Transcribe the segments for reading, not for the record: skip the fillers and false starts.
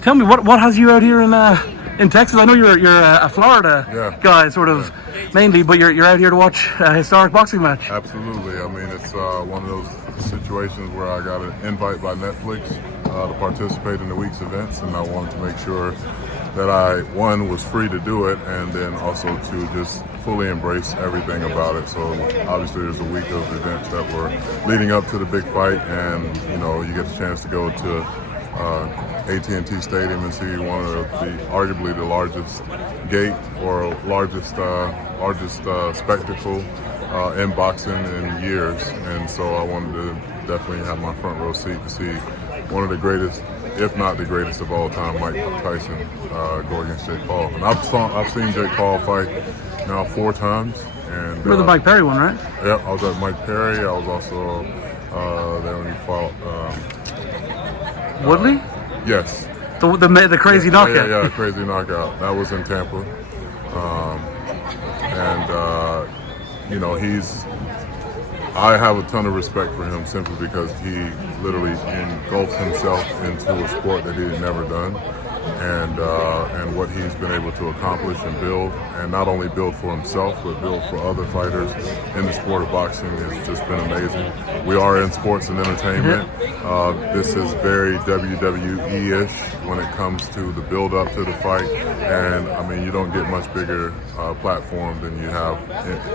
tell me what has you out here in Texas? I know you're a Florida guy, sort of mainly, but you're out here to watch a historic boxing match. Absolutely. I mean, it's one of those situations where I got an invite by Netflix to participate in the week's events, and I wanted to make sure that I, one, was free to do it, and then also to just fully embrace everything about it. So obviously there's a week of events that were leading up to the big fight, and you get the chance to go to AT&T Stadium and see one of arguably the largest gate or largest spectacle in boxing in years. And so I wanted to definitely have my front row seat to see one of the greatest, if not the greatest of all time, Mike Tyson, go against Jake Paul. And I've seen Jake Paul fight now 4 times. And you were the Mike Perry one, right? Yeah, I was at Mike Perry. I was also there when he fought Woodley? Yes. The crazy knockout. Yeah, crazy knockout. That was in Tampa. I have a ton of respect for him simply because he literally engulfed himself into a sport that he had never done, and what he's been able to accomplish and build, and not only build for himself but build for other fighters in the sport of boxing has just been amazing. We are in sports and entertainment. This is very WWE-ish when it comes to the build-up to the fight, and I mean, you don't get much bigger platform than you have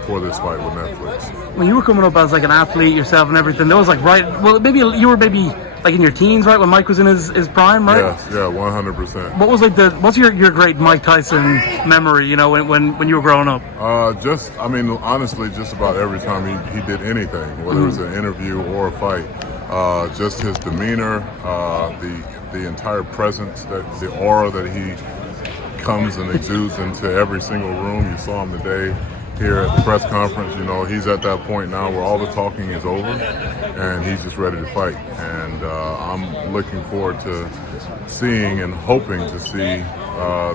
for this fight with Netflix. When you were coming up as like an athlete yourself and everything, there was like you were like in your teens, right, when Mike was in his prime, right? Yes, 100%. What was what's your great Mike Tyson memory, when you were growing up? Honestly, just about every time he did anything, whether it was an interview or a fight, just his demeanor, the entire presence, the aura that he comes and exudes into every single room. You saw him today here at the press conference. He's at that point now where all the talking is over and he's just ready to fight. And I'm looking forward to seeing and hoping to see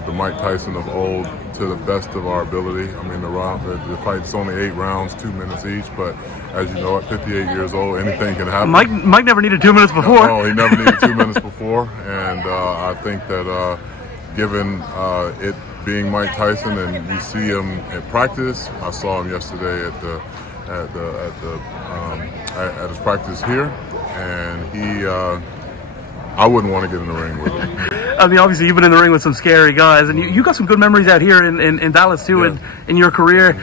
the Mike Tyson of old to the best of our ability. I mean, the fight's only 8 rounds, 2 minutes each, but as you know, at 58 years old, anything can happen. Mike never needed 2 minutes before. No, he never needed 2 minutes before, and I think that given it being Mike Tyson, and you see him in practice. I saw him yesterday at his practice here, and I wouldn't want to get in the ring with him. I mean, obviously you've been in the ring with some scary guys, and you got some good memories out here in Dallas too, in your career.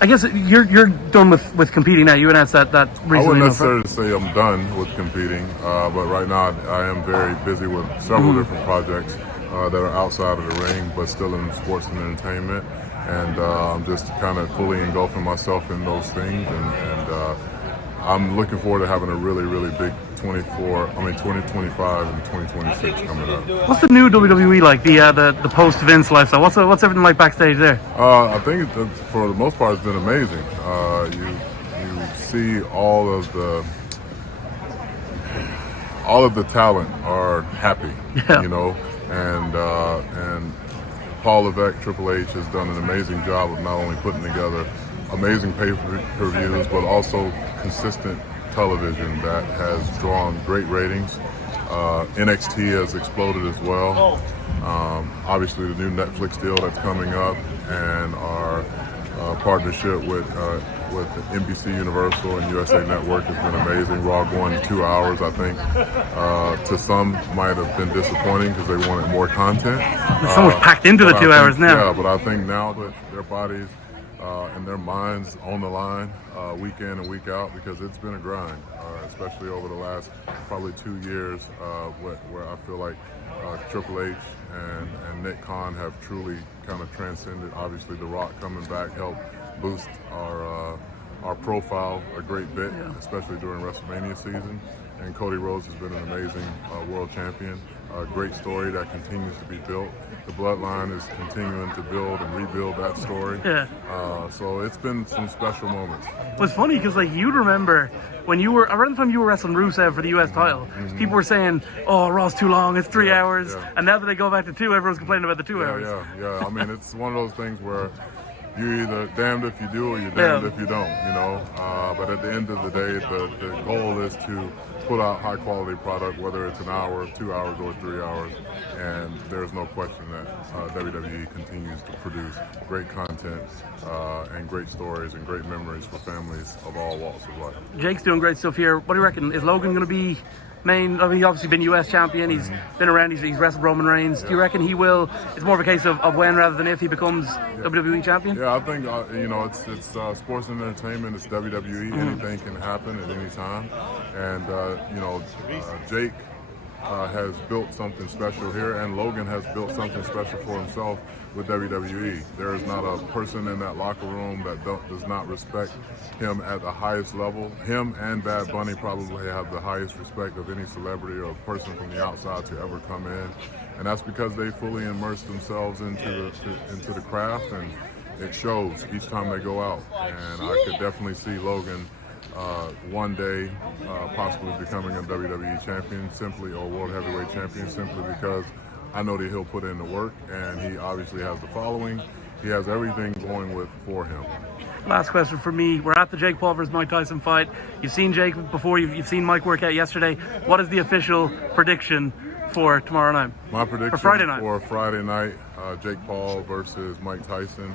I guess you're done with competing now. You announced that recently. I wouldn't necessarily say I'm done with competing, but right now I am very busy with several different projects that are outside of the ring, but still in sports and entertainment. And I'm just kind of fully engulfing myself in those things, and I'm looking forward to having a really, really big 2025 and 2026 coming up. What's the new WWE like? The post Vince lifestyle. What's everything like backstage there? I think for the most part it's been amazing. You see all of the talent are happy, and Paul Levesque, Triple H, has done an amazing job of not only putting together amazing pay-per-views, but also consistent television that has drawn great ratings. NXT has exploded as well. Obviously, the new Netflix deal that's coming up, and our partnership with NBC Universal and USA Network has been amazing. Raw going 2 hours, I think, to some might have been disappointing because they wanted more content. There's so much packed into the 2 hours now. Yeah, but I think now that their bodies and their minds on the line week in and week out, because it's been a grind, especially over the last probably 2 years, where I feel like Triple H and Nick Khan have truly kind of transcended. Obviously, The Rock coming back helped boost our profile a great bit, especially during WrestleMania season. And Cody Rhodes has been an amazing world champion. A great story that continues to be built. The bloodline is continuing to build and rebuild that story. Yeah. So it's been some special moments. Well, it's funny because you'd remember when you were around the time you were wrestling Rusev for the US title, people were saying, "Oh, Raw's too long. It's 3 hours." And now that they go back to 2, everyone's complaining about the 2 hours. Yeah. I mean, it's one of those things where you're either damned if you do or you're damned if you don't, you know. But at the end of the day, the goal is to put out high quality product, whether it's an hour, 2 hours, or 3 hours. And there's no question that WWE continues to produce great content and great stories and great memories for families of all walks of life. Jake's doing great stuff here. What do you reckon? Is Logan going to be main? I mean, he's obviously been US champion. He's been around. He's wrestled Roman Reigns. Do you reckon he will? It's more of a case of when rather than if he becomes WWE champion. Yeah, I think you know it's sports and entertainment. It's WWE. Anything can happen at any time, and you know Jake has built something special here, and Logan has built something special for himself with WWE. There is not a person in that locker room that does not respect him at the highest level. Him and Bad Bunny probably have the highest respect of any celebrity or person from the outside to ever come in, and that's because they fully immerse themselves into the craft, and it shows each time they go out. And I could definitely see Logan one day possibly becoming a WWE champion or world heavyweight champion, simply because I know that he'll put in the work, and he obviously has the following. He has everything going for him. Last question for me. We're at the Jake Paul versus Mike Tyson fight. You've seen Jake before. You've seen Mike work out yesterday. What is the official prediction for tomorrow night? My prediction for Friday night, Jake Paul versus Mike Tyson.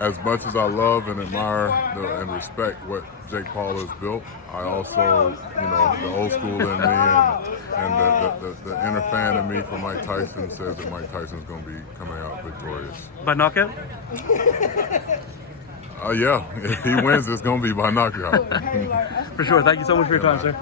As much as I love and admire and respect what Jake Paul has built, I also, you know, the old school in me and the inner fan in me for Mike Tyson says that Mike Tyson's going to be coming out victorious. By knockout? Yeah, if he wins, it's going to be by knockout. For sure. Thank you so much for your time, sir.